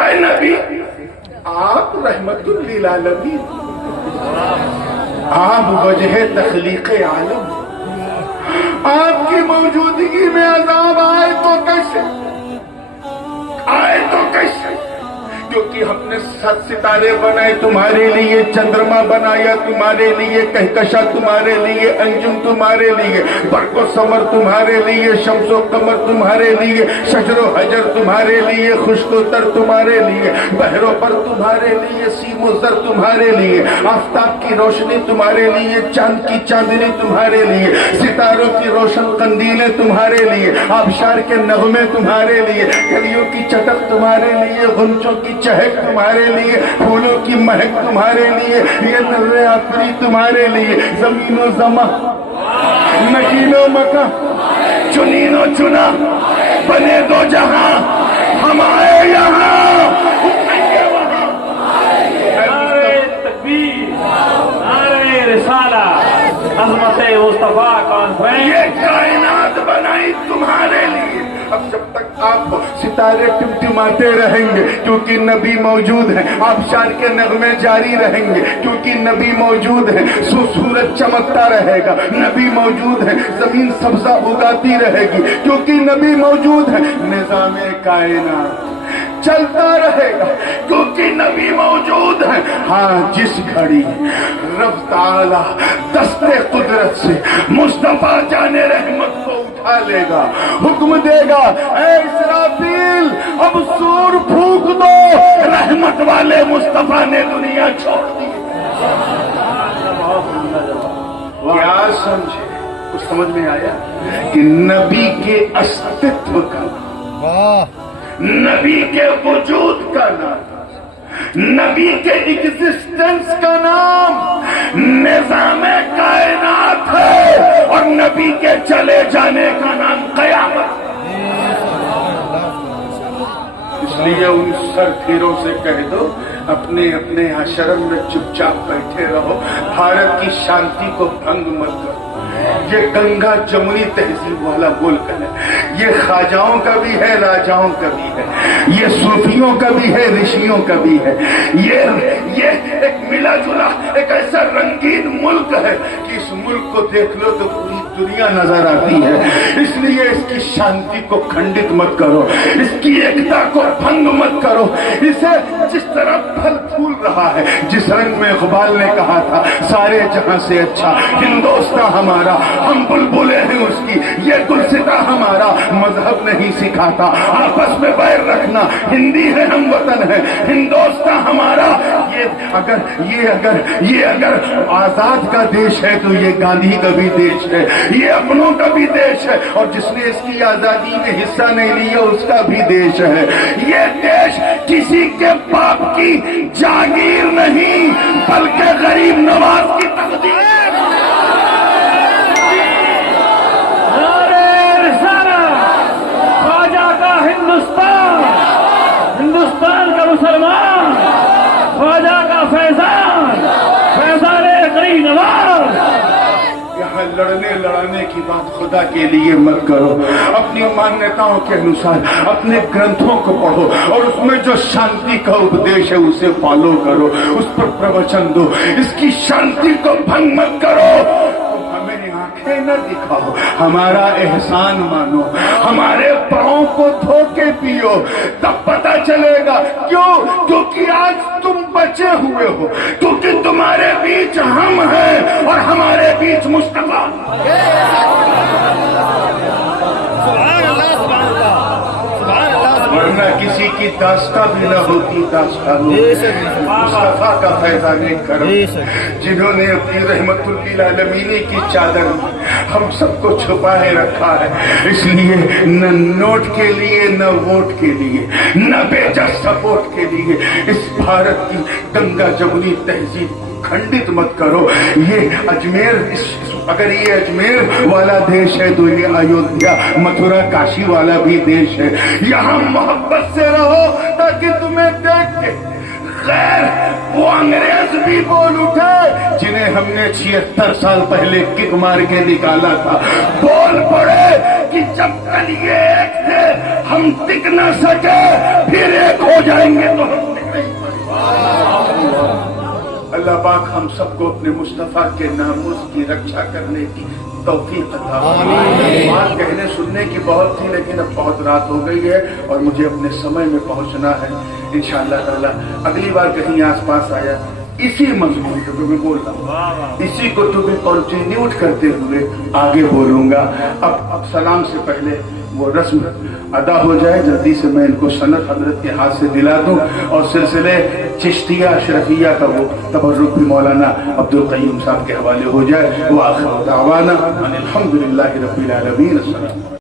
اے نبی آپ رحمت للعالمین، آپ وجہ تخلیق عالم، آپ کی موجودگی میں عذاب آئے تو کیسے، آئے تو کیسے؟ کیونکہ ہم نے 7 ستارے بنائے تمہارے لیے، چندرما بنایا تمہارے لیے، کہکشاں تمہارے لیے، انجم تمہارے لیے، برق و سمر تمہارے لیے، شمس و قمر تمہارے لیے، شجر و حجر تمہارے لیے، خشک و تر تمہارے لیے، بحر و بر تمہارے لیے، سیم و زر تمہارے لیے، آفتاب کی روشنی تمہارے لیے، چاند کی چاندنی تمہارے لیے، ستاروں کی روشن قندیلیں تمہارے لیے، آبشار کے نغمے تمہارے لیے، گلیوں کی چٹک تمہارے لیے، غنچوں کی چہک تمہارے لیے، پھولوں کی مہک تمہارے لیے، یہ نظر آفری تمہارے لیے، زمین و زماں، نکین و مکاں، چنین و چنا، بنے دو جہاں، ہم آئے یہاں، نعرہ تکبیر، نعرہ رسالہ، عظمت مصطفیٰ کانفرنس، یہ کائنات بنائی تمہارے لیے۔ اب جب تک آپ ستارے ٹمٹماتے رہیں گے کیونکہ نبی موجود ہیں، آبشار کے نغمے جاری رہیں گے کیونکہ نبی موجود ہیں، سورج چمکتا رہے گا، نبی موجود ہیں، زمین سبزہ اگاتی رہے گی کیونکہ نبی موجود ہیں، نظام کائنات چلتا رہے گا کیونکہ نبی موجود ہیں۔ ہاں، جس گھڑی رب تعالی دست قدرت سے مصطفیٰ جان رحمت کو اٹھا لے گا، حکم دے گا، اے اسرافیل اب سور پھونک دو، رحمت والے مصطفیٰ نے دنیا چھوڑ دی۔ کیا سمجھے؟ کچھ سمجھ میں آیا کہ نبی کے استتو کا، نبی کے وجود کا نام، نبی کے ایگزسٹنس کا نام نظام کائنات ہے، اور نبی کے چلے جانے کا نام قیامت۔ اس لیے ان سرفیروں سے کہہ دو اپنے اپنے آشرم میں چپ چاپ بیٹھے رہو، بھارت کی شانتی کو بھنگ مت کرو۔ یہ گنگا جمنی تہذیب والا ملک ہے، یہ خواجاؤں کا بھی ہے، راجاؤں کا بھی ہے، یہ صوفیوں کا بھی ہے، رشیوں کا بھی ہے، یہ ایک ملا جلا ایک ایسا رنگین ملک ہے کہ اس ملک کو دیکھ لو تو پوری دنیا نظر آتی ہے۔ اس لیے اس کی شانتی کو کھنڈت مت کرو، اس کی ایکتا کو بھنگ مت کرو، اسے جس طرح پھل پھول رہا ہے، جس رنگ میں اقبال نے کہا تھا سارے جہاں سے اچھا ہندوستان ہمارا، ہم بلبلیں ہیں اس کی، یہ گلستہ ہمارا، مذہب نہیں سکھاتا آپس میں بیر رکھنا، ہندی ہے ہم وطن ہے، ہندوستان ہمارا۔ یہ اگر آزاد کا دیش ہے تو یہ گاندھی کا بھی دیش ہے، یہ اپنوں کا بھی دیش ہے، اور جس نے اس کی آزادی میں حصہ نہیں لیا اس کا بھی دیش ہے۔ یہ دیش کسی کے باپ کی جاگیر نہیں بلکہ غریب نواز کی تقدیر۔ ہندوستان کا مسلمان، خواجہ کا فیضان، فیضان غریب نواز۔ یہاں لڑانے کی بات خدا کے لیے مت کرو، اپنی مانیتاؤں کے انوسار اپنے گرنتھوں کو پڑھو اور اس میں جو شانتی کا اپدیش ہے اسے فالو کرو، اس پر پروچن دو، اس کی شانتی کو بھنگ مت کرو۔ آنکھیں نہ دکھاؤ، ہمارا احسان مانو، ہمارے پاؤں کو دھو کے پیو، تب پتہ چلے گا۔ کیوں؟ کیونکہ آج تم بچے ہوئے ہو، کیونکہ تمہارے بیچ ہم ہیں اور ہمارے بیچ مصطفیٰ۔ ورنہ کسی کی داستان بھی نہ ہوتی داستان مصطفیٰ کا فیضان کرم، جنہوں نے اپنی رحمت للعالمین کی چادر ہم سب کو چھپائے رکھا ہے۔ اس لیے نہ نوٹ کے لیے، نہ ووٹ کے لیے، نہ بیجا سپورٹ کے لیے اس بھارت کی گنگا جمنی تہذیب کھنڈت مت کرو۔ یہ اجمیر، اگر یہ اجمیر والا دیش ہے تو یہ ایودھیا متھرا کاشی والا بھی دیش ہے۔ یہاں محبت سے رہو تاکہ تمہیں دیکھ کے خیر وہ انگریز بھی بول اٹھے جنہیں ہم نے 76 سال پہلے کک مار کے نکالا تھا، بول پڑے کہ جب کل یہ ایک تھے ہم ٹک نہ سکے پھر ایک ہو جائیں گے۔ اللہ پاک ہم سب کو اپنے مصطفیٰ کے ناموس کی رکشا کرنے کی توفیق عطا فرمائے۔ بات کہنے سننے کی بہت تھی لیکن اب بہت رات ہو گئی ہے اور مجھے اپنے سمے میں پہنچنا ہے انشاءاللہ تعالی۔ اگلی بار کہیں آس پاس آیا اسی مضمون کو میں بول رہا ہوں، اسی کو تو بھی کنٹینیوٹ کرتے ہوئے آگے بولوں گا۔ اب سلام سے پہلے وہ رسم ادا ہو جائے، جلدی سے میں ان کو سند حضرت کے ہاتھ سے دلا دوں اور سلسلے چشتیہ اشرفیہ کا وہ تبرک بھی مولانا عبدالقیوم صاحب کے حوالے ہو جائے۔ وآخر دعوانا ان الحمدللہ رب العالمین۔ السلام